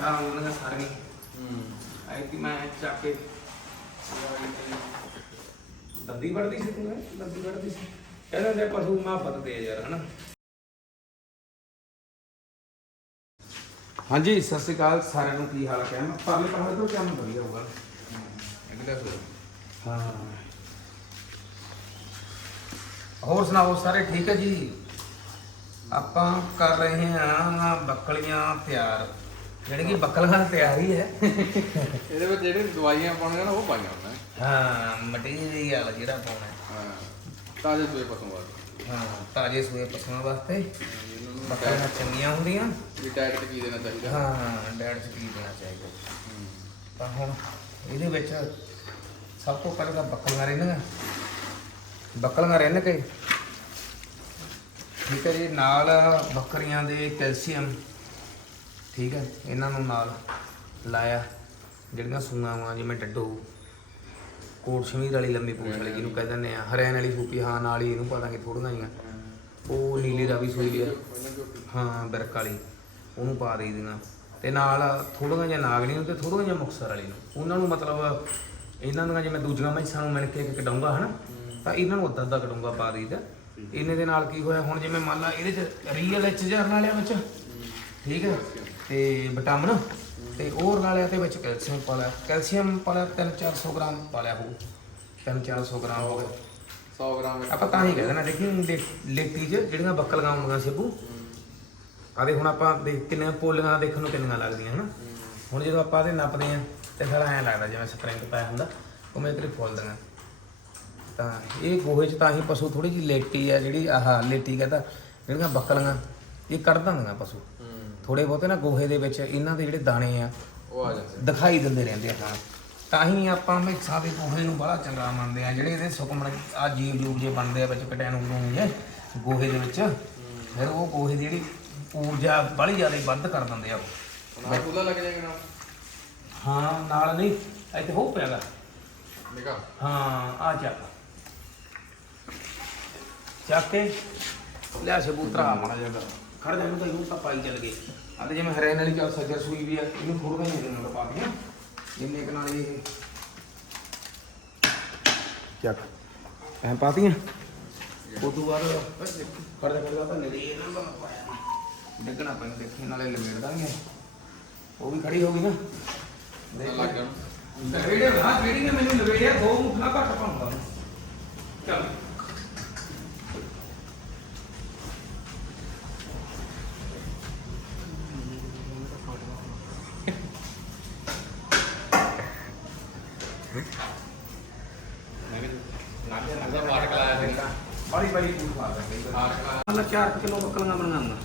ਆ ਉਹਨਾਂ ਸਾਰੀਆਂ ਹੂੰ। ਆਈ ਕਿ ਮੈਂ ਚੱਕ ਕੇ ਦੰਦੀ ਵੜਦੀ ਸੀ ਤੂੰ ਹੈਂ? ਦੰਦੀ ਵੜਦੀ ਸੀ। ਕਹਿੰਦੇ ਨੇ ਪਸ਼ੂ ਮਾਂ ਪਤਦੇ ਆ ਯਾਰ ਹਨਾ। ਹਾਂਜੀ ਸਤਿ ਸ਼੍ਰੀ ਅਕਾਲ। ਸਾਰਿਆਂ ਨੂੰ ਕੀ ਹਾਲ ਹੈ ਮੈਂ ਪਰਲੇ ਪਹਾੜ ਤੋਂ ਕੰਮ ਵਧੀਆ ਹੋਊਗਾ। ਅਗਲਾ ਸੋ ਹਾਂ। ਹੋਰ ਸੁਣਾਓ ਸਾਰੇ ਠੀਕ ਹੈ ਜੀ? ਆਪਾਂ ਕਰ ਰਹੇ ਹਾਂ ਬੱਕਲੀਆਂ ਤਿਆਰ। ਜਿਹੜੀ ਕਿ ਬੱਕਲੀਆਂ ਤਿਆਰ ਹੀ। ਹੈ ਇਹਦੇ ਵਿੱਚ ਜਿਹੜੇ ਦਵਾਈਆਂ ਪਾਉਣੀਆਂ ਨਾ ਉਹ ਪਾਈਆਂ ਨੇ। ਹਾਂ ਮਟੀਰੀਅਲ ਜਿਹੜਾ ਪਾਉਣਾ ਹੈ। ਹਾਂ ਤਾਜ਼ੇ ਸੂਏ ਪਸ਼ੂ ਵਾਸਤੇ। ਹਾਂ ਤਾਜੇ ਸੂਏ ਪਸ਼ੂਆਂ ਵਾਸਤੇ। ਬੱਕਲੀਆਂ ਚੰਗੀਆਂ ਹੁੰਦੀਆਂ। ਵੀ ਡਾਇਟ ਤੇ ਕੀ ਦੇਣਾ ਚਾਹੀਦਾ? ਹਾਂ ਡੈਡ ਚ ਕੀ ਦੇਣਾ ਚਾਹੀਦਾ। ਤਾਂ ਹੁਣ ਇਹਦੇ ਵਿੱਚ ਸਭ ਤੋਂ ਪਹਿਲਾਂ ਤਾਂ ਬੱਕਲੀਆਂ ਰਹਿਣਗੀਆਂ ਬੱਕਲੀਆਂ ਰਹਿਣ ਕੇ ਠੀਕ ਹੈ ਜੀ ਨਾਲ ਬੱਕਰੀਆਂ ਦੇ ਕੈਲਸ਼ੀਅਮ ਠੀਕ ਹੈ ਇਹਨਾਂ ਨੂੰ ਨਾਲ ਲਾਇਆ ਜਿਹੜੀਆਂ ਸੂਆਂ ਵਾਂ ਜਿਵੇਂ ਡੱਡੋ ਕੋਟ ਸ਼ਮੀਰ ਵਾਲੀ ਲੰਮੀ ਪੂਛ ਵਾਲੀ ਜਿਹਨੂੰ ਕਹਿ ਦਿੰਦੇ ਆ ਹਰਿਆਣ ਵਾਲੀ ਸੂਪੀ ਹਾਂ ਨਾਲ ਹੀ ਇਹਨੂੰ ਪਾ ਦਾਂਗੇ ਥੋੜੀਆਂ ਜੀਆਂ ਉਹ ਨੀਲੀ ਰਾਵੀ ਸੂਈ ਆ ਉਹਨਾਂ ਜੋ ਹਾਂ ਬਿਰਕ ਵਾਲੀ ਉਹਨੂੰ ਪਾ ਦੇਈ ਦੀਆਂ। ਤੇ ਨਾਲ ਥੋੜੀਆਂ ਜਿਹਾ ਨਾਗਣੀ ਨੂੰ ਤੇ ਥੋੜੀਆਂ ਜਿਹਾ ਮੁਕਸਰ ਵਾਲੀ ਨੂੰ। ਉਹਨਾਂ ਨੂੰ ਮਤਲਬ ਇਹਨਾਂ ਦੀਆਂ ਜਿਵੇਂ ਦੂਜੀਆਂ ਮੈਸਾਂ ਨੂੰ ਮਿਣ ਕੇ ਇੱਕ ਕਡਾਉਂਗਾ ਹਨਾ? ਤਾਂ ਇਹਨਾਂ ਨੂੰ ਅੱਧਾ ਅੱਧਾ ਕਡਾਉਂਗਾ ਪਾ ਦੇਈਦਾ ਇਹਨੇ ਦੇ ਨਾਲ ਕੀ ਹੋਇਆ? ਹੁਣ ਜਿਵੇਂ ਮੰਨ ਲਾ ਇਹਦੇ ਚ ਰੀਅਲ ਐਚ ਜਰਨ ਵਾਲਿਆਂ ਵਿੱਚ? ਠੀਕ ਹੈ। ਤੇ ਵਿਟਾਮਿਨ ਤੇ ਉਹ ਵਾਲਿਆਂ ਦੇ ਵਿੱਚ ਕੈਲਸ਼ੀਅਮ ਪਾ ਲਿਆ। ਕੈਲਸ਼ੀਅਮ ਪਾ ਲਿਆ 3-400 ਗ੍ਰਾਮ ਪਾ ਲਿਆ ਹੋਊ। 3-400 ਗ੍ਰਾਮ ਹੋ ਗਏ। 100 ਗ੍ਰਾਮ ਆਪਾਂ ਤਾਂ ਹੀ ਕਹਿ ਦੇਣਾ ਦੇਖੀ ਲੇ- ਲੇਟੀ 'ਚ ਜਿਹੜੀਆਂ ਬੱਕਲੀਆਂ ਆਉਂਦੀਆਂ ਸਿੱਬੂ ਆਦੇ ਹੁਣ ਆਪਾਂ ਦੇਖ ਕਿੰਨੀਆਂ ਪੋਲੀਆਂ ਦੇਖਣ ਨੂੰ ਕਿੰਨੀਆਂ ਲੱਗਦੀਆਂ ਹਨਾ। ਹੁਣ ਜਦੋਂ ਆਪਾਂ ਇਹਦੇ ਨੱਪਦੇ ਆ ਤੇ ਫਿਰ ਐਂ ਲੱਗਦਾ ਜਿਵੇਂ ਸਪਰਿੰਗ ਪਾਇਆ ਹੁੰਦਾ ਉਹ ਮੇਰੇ ਤੇਰੇ ਫੁੱਲਦੀਆਂ ਤਾਂ ਇਹ ਗੋਹੇ 'ਚ ਤਾਂ ਹੀ ਪਸ਼ੂ ਥੋੜੀ ਜਿਹੀ ਲੇਟੀ ਆ ਜਿਹੜੀ ਆਹ ਲੇਟੀ ਕਹਿੰਦਾ ਜਿਹੜੀਆਂ ਬੱਕਲੀਆਂ ਇਹ ਕੱਢ ਦਿੰਦੀਆਂ ਪਸ਼ੂ। ਥੋੜੇ ਬਹੁਤੇ ਨਾ ਗੋਹੇ ਦੇ ਵਿੱਚ ਇਹਨਾਂ ਦੇ ਜਿਹੜੇ ਦਾਣੇ ਆ ਉਹ ਆ ਜਾਂਦੇ ਦਿਖਾਈ ਦਿੰਦੇ ਰਹਿੰਦੇ ਆ ਹਾਂ ਤਾਂ ਹੀ ਆਪਾਂ ਮੈਸਾਂ ਦੇ ਗੋਹੇ ਨੂੰ ਬੜਾ ਚੰਗਾ ਮੰਨਦੇ ਆ ਜਿਹੜੇ ਇਹਦੇ ਸੁਕਮਣ ਆ ਜੀਵ ਜੂਬ ਜੇ ਬਣਦੇ ਆ ਵਿੱਚ ਕਟੈਨ ਨੂੰ ਜੇ ਗੋਹੇ ਦੇ ਵਿੱਚ ਫਿਰ ਉਹ ਗੋਹੇ ਦੀ ਜਿਹੜੀ ਊਰਜਾ ਬੜੀ ਜ਼ਿਆਦਾ ਵੱਧ ਕਰ ਦਿੰਦੇ ਆ ਉਹ। ਆ ਖੁੱਲਾ ਲੱਗ ਜਾਏਗਾ ਨਾ। ਹਾਂ ਨਾਲ ਨਹੀਂ ਇੱਥੇ ਹੋ ਪਿਆਗਾ। ਨਿਕਾ। ਹਾਂ ਆ ਚੱਕ। ਚੱਕ ਕੇ ਲਿਆ ਸਬੂਤਰਾ। ਮਾੜਾ ਜਿਹਾ ਖੜ ਜਾ ਇਹਨੂੰ ਤਾਂ ਇਹਨੂੰ ਤਾਂ ਪਾਈ ਚੱਲ ਗਏ। ਆ ਤੇ ਜਿਵੇਂ ਹਰੇਨ ਵਾਲੀ ਚੱਲ ਸੱਜਰ ਸੂਈ ਵੀ ਆ ਇਹਨੂੰ ਥੋੜਾ ਜਿਹਾ ਇਹਦੇ ਨਾਲ ਪਾ ਦਿਆਂ ਜਿੰਨੇ ਕੁ ਨਾਲ ਇਹ ਚੱਕ। ਐਂ ਪਾਤੀਆਂ? ਉਹ ਤੋਂ ਬਾਅਦ ਖੜ ਜਾ ਖੜ ਜਾ ਤਾਂ ਨੇੜੇ ਇਹਨਾਂ ਦਾ ਪਾਇਆ ਡਿੱਗਣਾ ਪੈਣ ਦੇਖੀ ਨਾਲੇ ਲਮੇੜ ਦਾਂਗੇ। ਉਹ ਵੀ ਖੜੀ ਹੋ ਗਈ ਨਾ। ਪਤਾ ਲੱਗ ਗਿਆ ਨਾ। ਲਵੇੜੇ ਹਾਂ ਜਿਹੜੀ ਨੇ ਮੈਨੂੰ ਲਵੇੜਿਆ ਦੋ ਮੁੱਠਾ ਘੱਟ ਪਾਉਂਦਾ ਚੱਲ ਨਾਗੇ ਨਾਗਾ ਬਾਹਰ ਕਲਾਇਆ ਸੀ ਬੜੀ ਬੜੀ ਫੂਡ ਖਾ ਸਕਦੇ ਬਾਹਰ ਕਲਾਇਆ ਮਤਲਬ 4 ਕਿਲੋ ਬੱਕਲੀਆਂ ਬਣਾਉਣਾ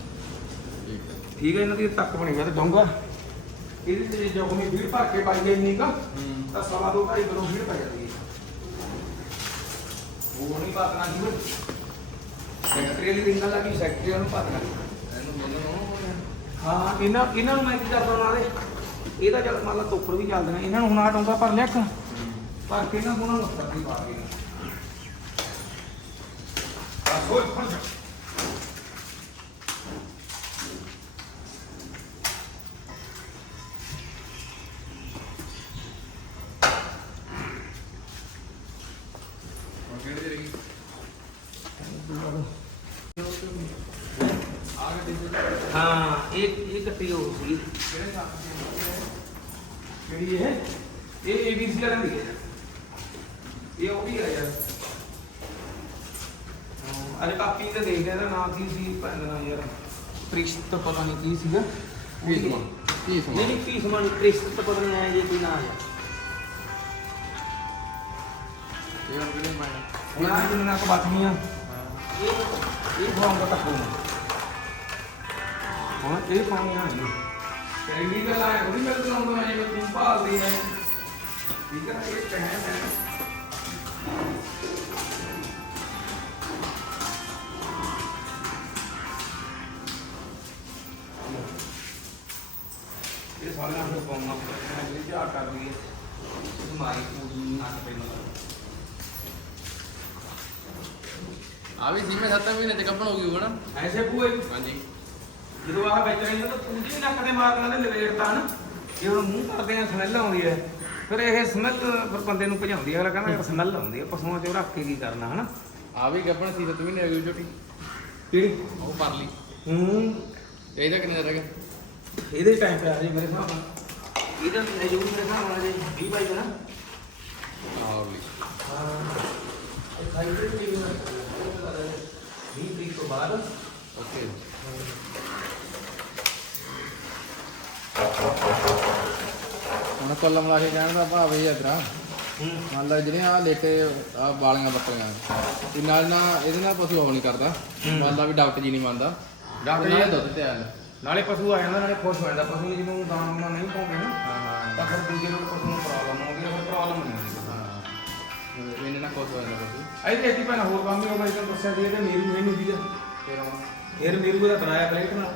ਠੀਕ ਹੈ ਇਹਨਾਂ ਦੀ ਤੱਕ ਬਣੀ ਹੋਈ ਤੇ ਡੋਂਗਾ ਇਹਦੇ ਤੇ ਜੇ ਜੋਗਮੀ ਭੀੜ ਭਰ ਕੇ ਇੰਨੀ ਕਾ ਹੂੰ। ਤਾਂ ਸਵਾ ਦੋ ਢਾਈ ਕਿਲੋ ਭੀੜ ਪੈ ਜਾਂਦੀ ਹੈ। ਉਹ ਨਹੀਂ ਪਾਤਨਾ ਜੀ ਸੈਕਟਰੀ ਵਾਲੀ ਰਿੰਗਾਂ ਲੱਗੀ ਸੈਕਟਰੀ ਨੂੰ ਪਾਤਨਾ ਇਹਨੂੰ ਨੂੰ ਹਾਂ ਇਹਨਾਂ ਇਹਨਾਂ ਨੂੰ ਮੈਂ ਕੀ ਕਰਦਾ ਨਾਲੇ? ਇਹਦਾ ਚੱਲ ਮੰਨ ਲਾ ਤੋਕੜ ਵੀ ਚੱਲਦੇ ਨੇ ਇਹਨਾਂ ਨੂੰ ਹੁਣ ਆ ਡੋਂਗਾ ਭਰ ਲਿਆ ਭਰ ਕੇ ਇਹਨਾਂ ਨੂੰ ਸਰਦੀ ਪਾ ਕੇ। ਆ ਸੋਈ ਫੜ ਹਾਂ ਇਹ ਇਹ ਕੱਟੀ ਹੋ ਸੀ। ਕਿਹੜੇ ਇਹ? ਇਹ ਏਬੀਸੀ ਵਾਲਾ ਨਹੀਂ ਹੈ। ਇਹ ਉਹ ਵੀ ਹੈ ਯਾਰ। ਅਰੇ ਕਾਪੀ ਤੇ ਦੇਖਦੇ ਇਹਦਾ ਨਾਮ ਕੀ ਸੀ? ਭੈਣ ਦਾ ਨਾਮ ਯਾਰ। ਪ੍ਰਿਸ਼ਤ ਪਤਾ ਨਹੀਂ ਕੀ ਸੀਗਾ। ਸਮਾਂ ਕੀ ਨਹੀਂ ਸਮਾਂ ਨਹੀਂ ਕੀ ਸਮਾਨ? ਪ੍ਰਿਸ਼ਤ ਪਤਾ ਨਹੀਂ ਆਇਆ ਇਹ ਕੋਈ ਨਾਮ ਹੈ ਇਹ ਕਿਹੜੇ ਮੈਂ ਆ? ਜਿੰਨਾ ਕੋ ਬਾਤਮੀਆਂ ਇਹ ਇਹ ਫੋਰਮ ਦਾ ਤੱਕੂ ਹੁਣ ਇਹ ਪਾਉਣੀਆਂ ਨਹੀਂ ਚੰਗੀ ਗੱਲ ਆ ਉਹ ਵੀ ਮੇਰੇ ਤੋਂ ਆਉਂਦਾ ਜਿਵੇਂ ਤੂੰ ਭਾਲਦੀ ਹੈ ਠੀਕ ਹੈ ਇਹ ਕਹਿਣਾ ਹੈ ਇਹ ਸਾਰੇ ਨਾਲ ਪਾਉਣਾ ਪੈਂਦਾ ਹੈ ਜਿਹੜੀ ਝਾੜ ਕਰ ਰਹੀ ਹੈ ਇਹ ਮਾਰੀ ਪੂਰੀ ਨਾ ਪੈਣਾ ਆ ਵੀ ਜਿਵੇਂ 7 ਮਹੀਨੇ ਤੇ ਕੱਪਣ ਹੋ ਗਈ ਹੋਣਾ ਐਸੇ ਪੂਏ ਹਾਂਜੀ। ਜਦੋਂ ਆਹ ਵਿੱਚ ਰਹਿੰਦਾ ਤਾਂ ਤੂੰ ਜੀ ਨੱਕ ਦੇ ਮਾਰਨ ਵਾਲੇ ਲਵੇੜਤਾ ਨਾ ਜੇ ਹੁਣ ਮੂੰਹ ਕਰਦੇ ਆ ਸਮੈਲ ਆਉਂਦੀ ਹੈ। ਫਿਰ ਇਹ ਸਮੈਲ ਫਿਰ ਬੰਦੇ ਨੂੰ ਭਜਾਉਂਦੀ ਹੈ ਅਗਲਾ ਕਹਿੰਦਾ ਯਾਰ ਸਮੈਲ ਆਉਂਦੀ ਹੈ ਪਸ਼ੂਆਂ 'ਚ ਰੱਖ ਕੇ ਕੀ ਕਰਨਾ ਹਨਾ? ਆ ਵੀ ਗੱਪਣ ਸੀ ਸੱਤ ਮਹੀਨੇ ਅਗਲੀ ਝੋਟੀ। ਕਿਹੜੀ? ਉਹ ਪਰ ਲਈ। ਹੂੰ। ਇਹਦਾ ਕਿੰਨਾ ਰਹਿ ਗਿਆ? ਇਹਦੇ ਟਾਈਮ ਤੇ ਆ ਜੀ ਮੇਰੇ ਹਿਸਾਬ ਨਾਲ। ਇਹਦਾ ਇਹ ਜੋ ਮੇਰੇ ਹਿਸਾਬ ਨਾਲ ਜੀ 20 ਬਾਈ ਦਾ ਨਾ। ਆ ਵੀ। ਹਾਂ। ਇਹ ਖਾਈ ਦੇ ਜੀ 20 ਤਰੀਕ ਤੋਂ ਬਾਅਦ ਓਕੇ ਹੁਣ ਕੁੱਲ ਮਿਲਾ ਕੇ ਕਹਿਣ ਦਾ ਭਾਵ ਇਹ ਅਗਰਾ ਹੂੰ। ਮੰਨ ਲਾ ਜਿਹੜੀਆਂ ਆ ਲੇਟੇ ਆ ਬਾਲੀਆਂ ਬੱਕਰੀਆਂ। ਇਹ ਨਾਲ ਨਾ ਇਹਦੇ ਨਾਲ ਪਸ਼ੂ ਉਹ ਨਹੀਂ ਕਰਦਾ। ਮੰਨ ਲਾ ਵੀ ਡਾਕਟਰ ਜੀ ਨਹੀਂ ਮੰਨਦਾ। ਡਾਕਟਰ ਜੀ- ਦੁੱਧ ਤੇ ਆਇਆ। ਨਾਲੇ ਪਸ਼ੂ ਆ ਜਾਂਦਾ ਨਾਲੇ ਖੁਸ਼ ਹੋ ਜਾਂਦਾ। ਪਸ਼ੂ ਨੂੰ ਜਿਹਨੂੰ ਦਾਣਾ ਉਹਨਾਂ ਨਹੀਂ ਪਾਉਂਦੇ ਨਾ। ਤਾਂ ਫਿਰ ਦੂਜੇ ਨੂੰ ਪਸ਼ੂ ਨੂੰ ਪ੍ਰੋਬਲਮ ਆਉਂਦੀ ਹੈ ਫਿਰ ਪ੍ਰੋਬਲਮ ਨਹੀਂ ਹਾਂ। ਇਹਨੇ ਨਾਲ ਕੁਝ ਹੋ ਜਾਂਦਾ ਪਸ਼ੂ। ਇਹਦੇ ਇੱਕ ਭੈਣ ਹੋਰ ਕੰਮ ਵੀ ਉਹ ਮੈਂ ਤੁਹਾਨੂੰ ਦੱਸਿਆ ਸੀ ਇਹਦੇ ਨੀਰੂ ਇਹਨੂੰ ਦੀ ਫਿਰ ਹੁਣ ਫਿਰ ਨੀਰੂ ਦਾ ਬਣਾਇਆ ਬ੍ਰੇਕ ਨਾਲ।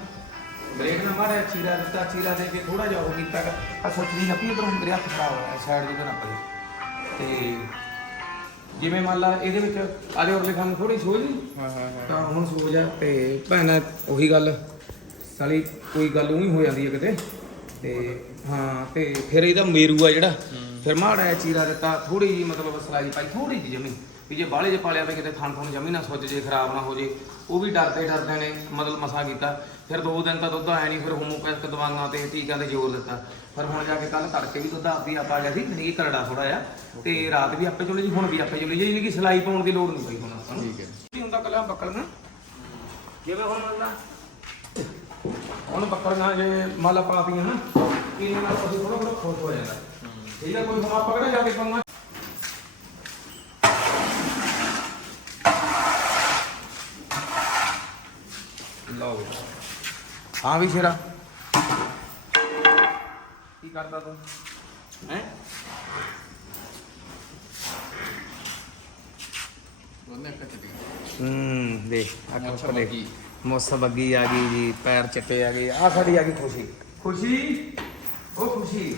ਬ੍ਰੇਕ ਨਾਲ ਮਾਰਿਆ ਚੀਰਾ ਦਿੱਤਾ ਚੀਰਾ ਦੇ ਕੇ ਥੋੜਾ ਜਿਹਾ ਉਹ ਕੀਤਾ। ਆ ਸੋਚੀ ਨੱਪੀ ਉਧਰੋਂ ਮੇਰੇ ਹੱਥ ਖਰਾਬ ਹੋਇਆ ਸਾਈਡ ਦੇ ਨੱਪ ਗਈ ਤੇ ਜਿਵੇਂ ਮੰਨ ਲਾ ਇਹਦੇ ਵਿੱਚ ਆਲੇ ਉਰਲੇ ਖਾਨ ਥੋੜੀ ਸੋਝ ਨਹੀਂ ਹਾਂ ਹਾਂ ਤਾਂ ਹੁਣ ਸੋਚ ਆ ਤੇ ਭੈਣ ਉਹੀ ਗੱਲ। ਸਾਲੀ ਕੋਈ ਗੱਲ ਉਹੀ ਹੋ ਜਾਂਦੀ ਹੈ ਕਿਤੇ। ਤੇ ਹਾਂ ਤੇ ਫਿਰ ਇਹਦਾ ਮੇਰੂ ਆ ਜਿਹੜਾ। ਫਿਰ ਮਾੜਾ ਚੀਰਾ ਦਿੱਤਾ ਥੋੜੀ ਜੀ ਮਤਲਬ ਸਲਾਈ ਪਾਈ ਥੋੜੀ ਜੀ ਜਮੀ। ਵੀ ਜੇ ਬਾਹਲੇ ਜੇ ਪਾਲਿਆ ਤਾਂ ਕਿਤੇ ਥਣ ਥਣ ਜਮੀ ਨਾ ਸੁੱਜ ਜੇ ਖਰਾਬ ਨਾ ਹੋ ਜੇ। ਉਹ ਵੀ ਡਰਦੇ ਡਰਦੇ ਨੇ ਮਤਲਬ ਮਸਾ ਕੀਤਾ। ਫਿਰ ਦੋ ਦਿਨ ਤਾਂ ਦੁੱਧ ਆਇਆ ਨਹੀਂ ਫਿਰ ਹੋਮੋਪੈਥਿਕ ਦਵਾਈਆਂ ਤੇ ਟੀਕਿਆਂ ਤੇ ਜ਼ੋਰ ਦਿੱਤਾ। ਪਰ ਹੁਣ ਜਾ ਕੇ ਕੱਲ ਤੜਕੇ ਵੀ ਦੁੱਧ ਆਪੀ ਆਪ ਆ ਗਿਆ ਸੀ ਨਹੀਂ ਕਰੜਾ ਥੋੜਾ ਜਿਹਾ। ਤੇ ਰਾਤ ਵੀ ਆਪੇ ਚੁੱਲੇ ਜੀ ਹੁਣ ਵੀ ਆਪੇ ਚੁੱਲੇ ਜੀ ਯਾਨੀ ਕਿ ਸਲਾਈ ਪਾਉਣ ਦੀ ਲੋੜ ਨਹੀਂ ਪਈ ਹੁਣ ਆਪਾਂ ਨੂੰ। ਠੀਕ ਹੈ। ਕੀ ਹੁੰਦਾ ਕੱਲਾ ਬੱਕਲੀਆਂ ਜਿਵੇਂ ਹੁਣ ਮੰਨ ਹੁਣ ਬੱਕਲੀਆਂ ਜੇ ਮੰਨ ਲਾ ਪਾਤੀਆਂ ਨਾ ਕੀ ਨਾਲ ਪਸ਼ੂ ਥੋੜਾ ਥੋੜਾ ਖੁਸ਼ ਹੋ ਜਾਂਦਾ ਠੀਕ ਹੈ ਕੋਈ ਹੁਣ ਆਪਾਂ ਕਿਹੜਾ ਜਾ ਕੇ ਪਾਉਣਾ ਲਓ ਹਾਂ ਵੀ ਸ਼ੇਰਾ। ਕੀ ਕਰਦਾ ਤੂੰ? ਹੈ? ਉਹਨੇ ਅੱਖ ਚੱਟੀ ਹੂੰ ਦੇਖ ਅੱਖ ਉੱਪਰ ਦੇਖ। ਬੱਗੀ। ਮੌਸਮ ਬੱਗੀ ਆ ਗਈ ਜੀ ਪੈਰ ਚਿੱਟੇ ਆ ਗਏ ਆ ਸਾਡੀ ਆ ਗਈ ਖੁਸ਼ੀ। ਖੁਸ਼ੀ? ਉਹ ਖੁਸ਼ੀ।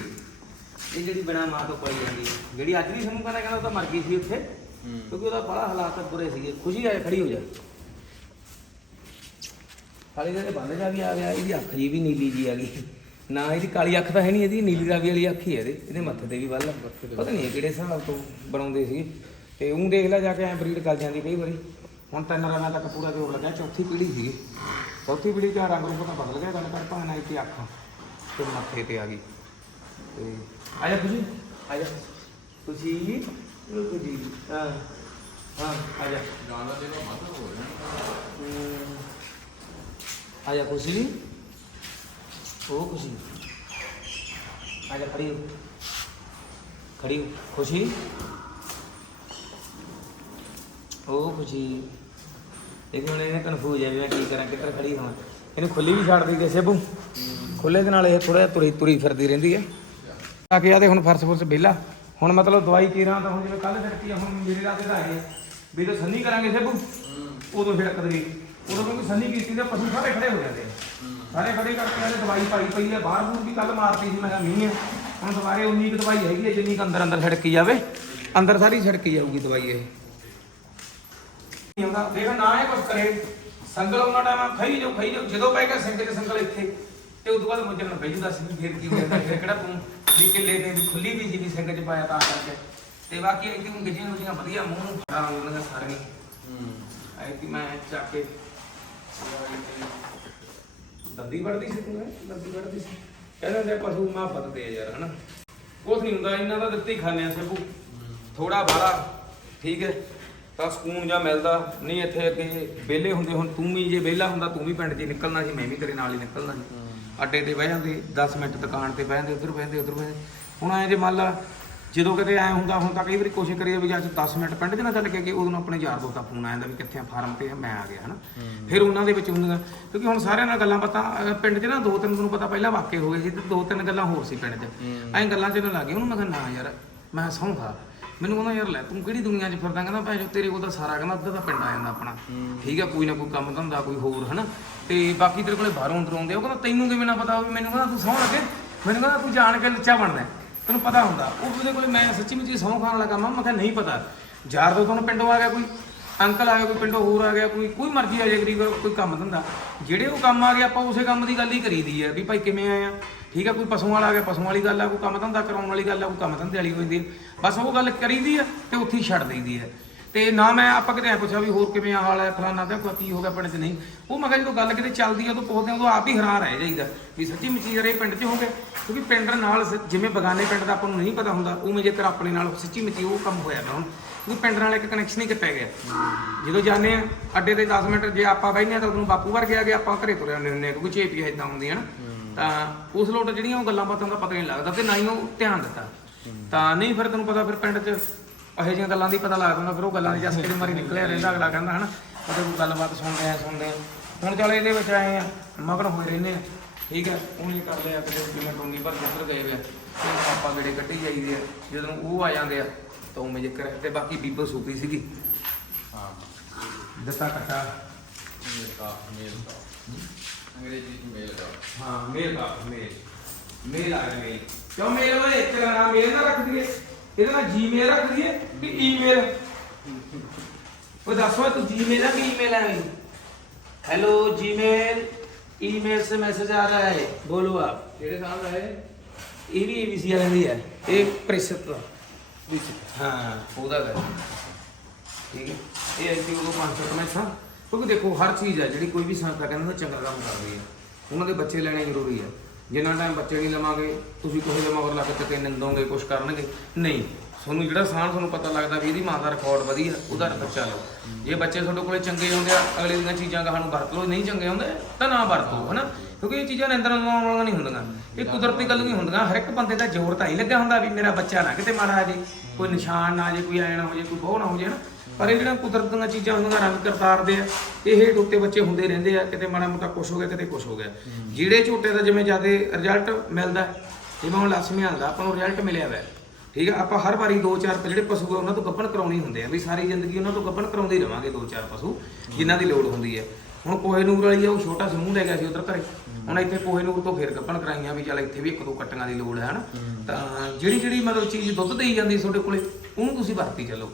ਇਹ ਜਿਹੜੀ ਬਿਨਾ ਮਾਂ ਤੋਂ ਪੜੀ ਜਾਂਦੀ ਜਿਹੜੀ ਅੱਜ ਵੀ ਸਾਨੂੰ ਕਹਿੰਦਾ ਕਹਿੰਦਾ ਉਹ ਤਾਂ ਮਰ ਗਈ ਸੀ ਉੱਥੇ ਕਿਉਂਕਿ ਉਹਦਾ ਬੜਾ ਹਾਲਾਤ ਬੁਰੇ ਸੀਗੇ। ਖੁਸ਼ੀ ਆਏ ਖੜੀ ਹੋ ਜਾ। ਕਾਲੀ ਦੇ ਬੰਦ ਜਾ ਵੀ ਆ ਗਿਆ ਇਹਦੀ ਅੱਖ ਜੀ ਵੀ ਨੀਲੀ ਜੀ ਆ ਗਈ। ਨਾ ਇਹਦੀ ਕਾਲੀ ਅੱਖ ਤਾਂ ਹੈ ਨਹੀਂ ਇਹਦੀ ਨੀਲੀ ਰਾਵੀ ਵਾਲੀ ਅੱਖ ਹੀ ਹੈ ਇਹਦੇ। ਇਹਦੇ ਮੱਥੇ ਤੇ ਵੀ ਵੱਲ ਪਤਾ ਨਹੀਂ ਕਿਹੜੇ ਹਿਸਾਬ ਤੋਂ ਬਣਾਉਂਦੇ ਸੀ ਤੇ ਉਹ ਦੇਖ ਲੈ ਜਾ ਕੇ ਐ ਬਰੀਡ ਕਰ ਜਾਂਦੀ ਕਈ ਵਾਰੀ। ਹੁਣ ਤਿੰਨ ਰਨਾਂ ਤੱਕ ਪੂਰਾ ਜੋਰ ਲੱਗਿਆ ਚੌਥੀ ਪੀੜੀ ਸੀ ਚੌਥੀ ਪੀੜੀ ਦਾ ਰੰਗ ਰੂਪ ਤਾਂ ਬਦਲ ਗਿਆ ਗੱਲ ਕਰ ਭਾਣਾ ਇੱਥੇ ਅੱਖ ਤੇ ਮੱਥੇ ਤੇ ਆ ਗਈ। ਤੇ ਆ ਜਾ ਖੁਸ਼ੀ ਆ ਜਾ। ਖੁਸ਼ੀ? ਉਹ ਖੁਸ਼ੀ। ਹਾਂ ਹਾਂ ਆ ਜਾ। ਦਾ ਦੇਵਾ ਮਤਲਬ ਹੋ ਰਿਹਾ। ਹਮ, ਆ ਜਾ ਖੁਸ਼ੀ ਉਹ ਖੁਸ਼ੀ ਆ ਜਾ ਖੜੀ ਹੋ ਖੜੀ ਹੋ ਖੁਸ਼ੀ ਉਹ ਖੁਸ਼ੀ ਹੁਣ ਇਹਨੇ ਕਨਫਿਊਜ਼ ਹੈ ਵੀ ਮੈਂ ਕੀ ਕਰਾਂ ਕਿੱਧਰ ਖੜੀ ਹੋਵਾਂ ਇਹਨੂੰ ਖੁੱਲੀ ਵੀ ਛੱਡ ਦਈਏ ਸੇਬੂ ਖੁੱਲੇ ਦੇ ਨਾਲ ਇਹ ਥੋੜਾ ਤੁਰੀ ਤੁਰੀ ਫਿਰਦੀ ਰਹਿੰਦੀ ਹੈ ਆ ਕੇ ਆ ਤੇ ਹੁਣ ਫਰਸ ਫੁਰਸ ਵਿਹਲਾ ਹੁਣ ਮਤਲਬ ਦਵਾਈ ਕੀਰਾਂ ਤਾਂ ਹੁਣ ਜਿਵੇਂ ਕੱਲ ਫਿਰਕੀ ਆ ਹੁਣ ਮੇਰੇ ਰਾਤ ਦਾ ਆਏ ਵੀ ਤਾਂ ਸੰਨੀ ਕਰਾਂਗੇ ਸੇਬੂ ਉਦੋਂ ਫਿਰਕਦ ਗਈ ਉਦੋਂ ਕਿਉਂਕਿ ਸੰਨੀ ਕੀਤੀ ਤੇ ਪਸ਼ੂ ਸਾਰੇ ਖੜੇ ਹੋ ਜਾਂਦੇ ਸਾਰੇ ਖੜੇ ਕਰਕੇ ਇਹਨੇ ਦਵਾਈ ਪਾਈ ਪਈ ਹੈ ਬਾਹਰ ਬੂਰ ਵੀ ਕੱਲ ਮਾਰਤੀ ਸੀ ਮੈਂ ਕਿਹਾ ਮੀਂਹ ਹੈ ਹੁਣ ਦੁਬਾਰੇ ਉਨੀ ਕੁ ਦਵਾਈ ਹੈਗੀ ਹੈ ਜਿੰਨੀ ਕੁ ਅੰਦਰ ਅੰਦਰ ਛੜਕੀ ਜਾਵੇ ਅੰਦਰ ਸਾਰੀ ਛੜਕੀ ਜਾਊਗੀ ਦਵਾਈ ਇਹ। ਨਹੀਂ ਹੁੰਦਾ ਦੇਖ ਨਾ ਇਹ ਕੁਝ ਕਰੇ। ਸੰਗਲ ਉਹਨਾਂ ਟਾਈਮ ਖਾਈ ਜਾਓ ਖਾਈ ਜਾਓ। ਜਦੋਂ ਪੈ ਗਿਆ ਸਿੰਗ ਤੇ ਸੰਗਲ ਇੱਥੇ ਤੇ ਉਦੋਂ ਬਾਅਦ ਮੁੰਜਣ ਨੂੰ ਬੈਜੂ ਦੱਸ ਵੀ ਫੇਰ ਕੀ ਹੋ ਜਾਂਦਾ ਫਿਰ ਕਿਹੜਾ ਤੂੰ ਵੀ ਕਿੱਲੇ ਤੇ ਵੀ ਖੁੱਲੀ ਵੀ ਸੀ ਵੀ ਸਿੰਗ ਚ ਪਾਇਆ ਤਾਂ ਕਰਕੇ। ਤੇ ਬਾਕੀ ਇਹ ਕਿ ਗੱਜੀਆਂ ਗੁੱਜੀਆਂ ਵਧੀਆ ਮੂੰਹ ਨੂੰ ਖਾ ਉਹਨਾਂ ਸਾਰੀਆਂ ਹੂੰ। ਆਈ ਕਿ ਮੈਂ ਚੱਕ ਕੇ ਦੰਦੀ ਵੜਦੀ ਸੀ ਤੂੰ, ਹੈਂ? ਦੰਦੀ ਵੜਦੀ ਸੀ। ਕਹਿੰਦੇ ਨੇ ਪਸ਼ੂ ਮਾਂ ਫਤਦੇ ਯਾਰ, ਹਨਾ? ਕੁਛ ਨਹੀਂ ਹੁੰਦਾ, ਇਹਨਾਂ ਦਾ ਦਿੱਤੀ ਖਾਣੇ ਆ ਸੇਬੂ। ਥੋੜਾ ਬਾਹਲਾ, ਠੀਕ ਹੈ? ਤਾਂ ਸਕੂਨ ਜਾਂ ਮਿਲਦਾ। ਨਹੀਂ, ਇੱਥੇ ਅੱਗੇ ਵਿਹਲੇ ਹੁੰਦੇ, ਹੁਣ ਤੂੰ ਵੀ ਜੇ ਵਿਹਲਾ ਹੁੰਦਾ, ਤੂੰ ਵੀ ਪਿੰਡ 'ਚ ਹੀ ਨਿਕਲਣਾ ਸੀ, ਮੈਂ ਵੀ ਤੇਰੇ ਨਾਲ ਹੀ ਨਿਕਲਣਾ ਸੀ। ਅੱਡੇ ਤੇ ਬਹਿ ਜਾਂਦੇ 10 ਮਿੰਟ ਦੁਕਾਨ ਤੇ ਬਹਿ ਬਹਿੰਦੇ, ਉਧਰ ਬਹਿੰਦੇ, ਉਧਰ ਜਾਂਦੇ ਹੁਣ ਐ ਜੇ ਮੰਨ ਲਾ ਜਦੋਂ ਕਿਤੇ ਐ ਹੁੰਦਾ ਹੁਣ ਤਾਂ ਕਈ ਵਾਰੀ ਕੋਸ਼ਿਸ਼ ਕਰੀਏ ਵੀ ਅੱਜ 10 ਮਿੰਟ ਪਿੰਡ 'ਚ ਨਾ ਚੱਲ ਕੇ ਗਏ ਉਦੋਂ ਆਪਣੇ ਯਾਰ ਦੋਸਤ ਦਾ ਫੋਨ ਆ ਜਾਂਦਾ ਵੀ ਕਿੱਥੇ ਆ ਫਾਰਮ ਤੇ ਆ, ਮੈਂ ਆ ਗਿਆ ਹਨਾ? ਫਿਰ ਉਹਨਾਂ ਦੇ ਵਿੱਚ ਹੁੰਦੀਆਂ ਕਿਉਂਕਿ ਹੁਣ ਸਾਰਿਆਂ ਨਾਲ ਗੱਲਾਂ ਪਤਾ ਅਹ ਪਿੰਡ 'ਚ ਨਾ ਦੋ ਤਿੰਨ ਤੁਹਾਨੂੰ ਪਤਾ ਪਹਿਲਾਂ ਵਾਕੇ ਹੋ ਗਏ ਸੀ ਤੇ ਦੋ ਤਿੰਨ ਗੱਲਾਂ ਹੋਰ ਸੀ ਪਿੰਡ 'ਚ। ਐਂ ਗੱਲਾਂ 'ਚ ਨਾ ਲੱਗੇ ਉਹਨੂੰ ਮੈਂ ਕਿਹਾ ਨਾ ਯਾਰ ਮੈਂ ਸਹੁੰ ਖਾ। ਮੈਨੂੰ ਕਹਿੰਦਾ ਯਾਰ ਲੈ ਤੂੰ ਕਿਹੜੀ ਦੁਨੀਆ 'ਚ ਫਿਰਦਾ? ਕਹਿੰਦਾ ਭਾਈ ਜੋ ਤੇਰੇ ਕੋਲ ਤਾਂ ਸਾਰਾ ਕਹਿੰਦਾ ਅੱਧਾ ਤਾਂ ਪਿੰਡ ਆ ਜਾਂਦਾ ਆਪਣਾ। ਠੀਕ ਹੈ ਕੋਈ ਨਾ ਕੋਈ ਕੰਮ ਧੰਦਾ ਕੋਈ ਹੋਰ ਹਨਾ? ਤੇ ਬਾਕੀ ਤੇਰੇ ਕੋਲੇ ਬਾਹਰੋਂ ਅੰਦਰੋਂ ਆਉਂਦੇ ਆ। ਉਹ ਕਹਿੰਦਾ ਤੈਨੂੰ ਕਿਵੇਂ ਨਾ ਪਤਾ ਹੋਵੇ ਮੈਨੂੰ ਕਹਿੰਦਾ ਤੂੰ ਸਹੁੰ ਲੱਗੇ। ਮੈਨੂੰ ਕਹਿੰਦਾ ਤੂੰ ਜਾਣ ਕੇ ਲੱਚਾ ਬਣਦਾ ਹੈ। ਤੈਨੂੰ ਪਤਾ ਹੁੰਦਾ। ਉਹ ਉਹਦੇ ਕੋਲੇ ਮੈਂ ਸੱਚੀ ਮੁੱਚੀ ਸਹੁੰ ਖਾਣ ਵਾਲਾ ਕੰਮ ਆ, ਮੈਂ ਕਿਹਾ ਨਹੀਂ ਪਤਾ। ਯਾਰ ਤੋਂ ਤੁਹਾਨੂੰ ਪਿੰਡੋਂ ਆ ਗਿਆ ਕੋਈ, ਅੰਕਲ ਆ ਗਿਆ ਕੋਈ, ਪਿੰਡੋਂ ਹੋਰ ਆ ਗਿਆ ਕੋਈ ਕੋਈ ਮਰਜ਼ੀ ਆ ਜਾਏ ਗਰੀਬ, ਕੋਈ ਕੰਮ ਧੰਦਾ। ਜਿਹੜੇ ਉਹ ਕੰਮ ਆ ਗਏ, ਆਪਾਂ ਉਸੇ ਕੰਮ ਦੀ ਗੱਲ ਹੀ ਕਰੀਦੀ ਹੈ ਵੀ ਭਾਈ ਕਿਵੇਂ ਆਇਆ ਠੀਕ ਆ, ਕੋਈ ਪਸ਼ੂਆਂ ਵਾਲਾ ਆ ਗਿਆ, ਪਸ਼ੂਆਂ ਵਾਲੀ ਗੱਲ ਆ, ਕੋਈ ਕੰਮ ਧੰਦਾ ਕਰਾਉਣ ਵਾਲੀ ਗੱਲ ਆ, ਕੋਈ ਕੰਮ ਧੰਦੇ ਵਾਲੀ ਹੋ ਜਾਂਦੀ ਬਸ ਉਹ ਗੱਲ ਕਰੀਦੀ ਆ ਤੇ ਉੱਥੇ ਹੀ ਛੱਡ ਦਈਦੀ ਹੈ ਤੇ ਨਾ ਮੈਂ ਆਪਾਂ ਕਿਤੇ ਐ ਪੁੱਛਿਆ ਵੀ ਹੋਰ ਕਿਵੇਂ ਹਾਲ ਹੈ ਫਲਾਣਾ ਤੇ ਕੋਈ ਕੀ ਹੋ ਗਿਆ ਪਿੰਡ 'ਚ ਨਹੀਂ। ਉਹ ਮੈਂ ਕਿਹਾ ਜਦੋਂ ਗੱਲ ਕਿਤੇ ਚੱਲਦੀ ਆ, ਉਦੋਂ ਪੁੱਛਦੇ ਆ, ਉਦੋਂ ਆਪ ਹੀ ਹੈਰਾਨ ਰਹਿ ਜਾਈਦਾ ਵੀ ਸੱਚੀ ਮੁੱਚੀ ਯਾਰ ਇਹ ਪਿੰਡ 'ਚ ਹੋ ਗਿਆ ਕਿਉਂਕਿ ਪਿੰਡ ਨਾਲ ਸ- ਜਿਵੇਂ ਬਗਾਨੇ ਪਿੰਡ ਦਾ ਆਪਾਂ ਨੂੰ ਨਹੀਂ ਪਤਾ ਹੁੰਦਾ, ਉਵੇਂ ਜੇਕਰ ਆਪਣੇ ਨਾਲ ਸੱਚੀ ਮੁੱਚੀ ਉਹ ਕੰਮ ਹੋਇਆ ਨਾ ਹੁਣ। ਕਿਉਂਕਿ ਪਿੰਡ ਨਾਲ ਇੱਕ ਕਨੈਕਸ਼ਨ ਹੀ ਕੱਟਿਆ ਗਿਆ। ਜਦੋਂ ਜਾਂਦੇ ਆ, ਅੱਡੇ ਤੇ 10 ਮਿੰਟ ਜੇ ਆਪਾਂ ਬੈਠਨੇ ਆ ਤਾਂ ਉਹਨੂੰ ਬਾਪੂ ਵਰ ਗਿਆ ਗਿਆ ਆਪਾਂ ਘਰੇ ਤੁਰੇ ਹੁੰਦੇ ਹੁੰਦੇ ਆ, ਕਿਉਂਕਿ ਚੇਪੀਆਂ ਇਦਾਂ ਹੁੰਦੀਆਂ ਨਾ। ਤਾਂ ਉਸ ਲੋਟ ਜਿਹੜੀਆਂ ਉਹ ਗੱਲਾਂ ਬਾਤਾਂ ਦਾ ਪਤਾ ਨਹੀਂ ਲੱਗਦਾ ਤੇ ਨਾ ਹੀ ਉਹ ਧਿਆਨ ਦਿੱਤਾ। ਤਾਂ ਨਹੀਂ ਫਿਰ ਤੈਨੂੰ ਪਤਾ ਫਿਰ ਪਿੰਡ 'ਚ ਇਹੋ ਜਿਹੀਆਂ ਗੱਲਾਂ ਦੀ ਪਤਾ ਲੱਗ ਜਾਂਦਾ ਫਿਰ ਉਹ ਗੱਲਾਂ ਦੇ ਜਸ ਕਿਹੜੀ ਮਾਰੀ ਨਿਕਲਿਆ ਰਹਿੰਦਾ ਅਗਲਾ ਕਹਿੰਦਾ ਹਨਾ ਕਦੇ ਕੋਈ ਗੱਲਬਾਤ ਸੁਣਦੇ ਆ ਸੁਣਦੇ ਆ। ਹੁਣ ਚੱਲ ਇਹਦੇ ਵਿੱਚ ਆਏ ਆ ਮਗਰ ਹੋਏ ਰਹਿੰਦੇ ਆ। ਠੀਕ ਹੈ ਉਹਨੇ ਕਰ ਲਿਆ ਕਦੇ ਜਿਵੇਂ ਟੋਨੀ ਪਰ ਜਿੱਧਰ ਗਏ ਵੇ ਆ ਆਪਾਂ ਜਿਹੜੇ ਕੱਢੀ ਜਾਈਦੇ ਆ ਜਦੋਂ ਉਹ ਆ ਜਾਂਦੇ ਆ ਤਾਂ ਉਵੇਂ ਜ਼ਿਕਰ ਤੇ ਬਾਕੀ ਬੀਬੋ ਸੂਪੀ ਸੀਗੀ। ਹਾਂ। ਦਿੱਤਾ ਕੱਟਾ ਮੇਲ ਦਾ ਮੇਲ ਦਾ। ਅੰਗਰੇਜ਼ੀ ਚ ਮੇਲ ਦਾ। ਹਾਂ ਮੇਲ ਦਾ ਮੇਲ। ਮੇਲ ਆ ਗਿਆ ਮੇਲ। ਕਿਉਂ ਮੇਲ? ਓਏ ਤੇਰਾ ਨਾਮ ਮੇਲ ਨਾ ਰੱਖ ਦਈਏ। ਇਹਦਾ ਨਾਮ ਜੀਮੇਲ ਰੱਖ ਦਈਏ ਕਿ ਈਮੇਲ ਉਹ ਦੱਸੋ ਤੂੰ ਜੀਮੇਲ ਹੈ ਕਿ ईमेल है हेलो जीमेल ईमेल से मैसेज आ रहा है बोलो आप ਕਿਹੜੇ ਸਾਲ ਦਾ ਹੈ ਇਹ ਵੀ ਏਬੀਸੀ ਵਾਲਿਆਂ ਦੀ ਹੈ ਇਹ ਪ੍ਰਿਸ਼ਤ ਦਾ ਹਾਂ ਉਹਦਾ ਹੈ ਠੀਕ ਹੈ ਇਹ ਐਂਟੀ ਉਹ ਕਨਸੈਪਟ ਮੈਂ ਸਾਂ ਕਿਉਂਕਿ ਦੇਖੋ ਹਰ ਚੀਜ਼ ਹੈ ਜਿਹੜੀ ਕੋਈ ਵੀ ਸੰਸਥਾ ਕਹਿੰਦੇ ਨੇ ਚੰਗਾ ਕੰਮ ਕਰਦੀ ਹੈ ਉਹਨਾਂ ਦੇ ਬੱਚੇ ਲੈਣੇ ਜ਼ਰੂਰੀ ਹੈ ਜਿੰਨਾ ਟਾਈਮ ਬੱਚੇ ਨਹੀਂ ਲਵਾਂਗੇ, ਤੁਸੀਂ ਕੋਈ ਦੇ ਮਗਰ ਲੱਗ ਕੇ ਤੇ ਨਿੰਦੋਗੇ ਕੁਝ ਕਰਨਗੇ। ਨਹੀਂ, ਤੁਹਾਨੂੰ ਜਿਹੜਾ ਸਾਨ ਤੁਹਾਨੂੰ ਪਤਾ ਲੱਗਦਾ ਵੀ ਇਹਦੀ ਮਾਂ ਦਾ ਰਿਕਾਰਡ ਵਧੀਆ, ਉਹਦਾ ਬੱਚਾ ਲਓ ਜੇ ਬੱਚੇ ਤੁਹਾਡੇ ਕੋਲੇ ਚੰਗੇ ਹੁੰਦੇ ਆ, ਅਗਲੇ ਦੀਆਂ ਚੀਜ਼ਾਂ ਕਹਾਂ ਨੂੰ ਵਰਤ ਲਓ, ਨਹੀਂ ਚੰਗੇ ਹੁੰਦੇ, ਤਾਂ ਨਾ ਵਰਤੋ, ਹਨਾ? ਕਿਉਂਕਿ ਇਹ ਚੀਜ਼ਾਂ ਨਿੰਦਣ ਲਾਉਣ ਵਾਲੀਆਂ ਨਹੀਂ ਹੁੰਦੀਆਂ। ਇਹ ਕੁਦਰਤੀ ਗੱਲ ਨਹੀਂ ਹੁੰਦੀਆਂ। ਹਰ ਇੱਕ ਬੰਦੇ ਦਾ ਜ਼ੋਰ ਤਾਂ ਹੀ ਲੱਗਾ ਹੁੰਦਾ ਵੀ ਮੇਰਾ ਬੱਚਾ ਨਾ ਕਿਤੇ ਮਾੜਾ ਆ ਜੇ ਕੋਈ ਨਿਸ਼ਾਨ ਨਾ ਆ ਜੇ ਕੋਈ ਆਇਆ ਨਾ ਹੋ ਜੇ ਕੋਈ ਬਹੁ ਨਾ ਹੋ ਜੇ ਨਾ ਪਰ ਇਹ ਜਿਹੜੀਆਂ ਕੁਦਰਤ ਦੀਆਂ ਚੀਜ਼ਾਂ ਹੁੰਦੀਆਂ ਰੰਗ ਕਰਤਾਰ ਦੇ ਆ ਇਹ ਹੇਠ ਉੱਤੇ ਬੱਚੇ ਹੁੰਦੇ ਰਹਿੰਦੇ ਆ ਕਿਤੇ ਮਾੜਾ ਮੋਟਾ ਕੁਛ ਹੋ ਗਿਆ ਕਿਤੇ ਕੁਛ ਹੋ ਗਿਆ। ਜਿਹੜੇ ਝੋਟੇ ਦਾ ਜਿਵੇਂ ਜਿਆਦੇ ਰਿਜ਼ਲਟ ਮਿਲਦਾ ਜਿਵੇਂ ਹੁਣ ਲక్ష్ਮੀ ਆਂਦਾ ਆਪਾਂ ਨੂੰ ਰਿਜ਼ਲਟ ਮਿਲਿਆ ਵੈ। ਠੀਕ ਆ ਆਪਾਂ ਹਰ ਵਾਰੀ 2-4 ਜਿਹੜੇ ਪਸ਼ੂ ਆ ਉਹਨਾਂ ਤੋਂ ਗੱਭਣ ਕਰਾਉਣੀ ਹੁੰਦੇ ਆ ਵੀ ਸਾਰੀ ਜ਼ਿੰਦਗੀ ਉਹਨਾਂ ਤੋਂ ਗੱਭਣ ਕਰਾਉਂਦੇ ਹੀ ਰਵਾਂਗੇ 2-4 ਪਸ਼ੂ ਜਿਨ੍ਹਾਂ ਦੀ ਲੋੜ ਹੁੰਦੀ ਹੈ ਹੁਣ ਕੋਹੇ ਨੂਰ ਵਾਲੀ ਆ ਉਹ ਛੋਟਾ ਸਮੂਹ ਲੈ ਗਿਆ ਸੀ ਉਧਰ ਘਰੇ। ਹੁਣ ਇੱਥੇ ਕੋਹੇ ਨੂਰ ਤੋਂ ਫੇਰ ਗੱਭਣ ਕਰਾਈਆਂ ਵੀ ਚੱਲ ਇੱਥੇ ਵੀ ਇੱਕ ਦੋ ਕੱਟੀਆਂ ਦੀ ਲੋੜ ਹੈ ਹਨਾ। ਤਾਂ ਜਿਹੜੀ ਜਿਹੜੀ ਮਤਲਬ ਚੀਜ਼ ਦੁੱਧ ਦੇਈ ਜਾਂਦੀ ਤੁਹਾਡੇ ਕੋਲੇ ਉਹਨੂੰ ਤੁਸੀਂ ਵਰਤੀ ਚੱਲੋ।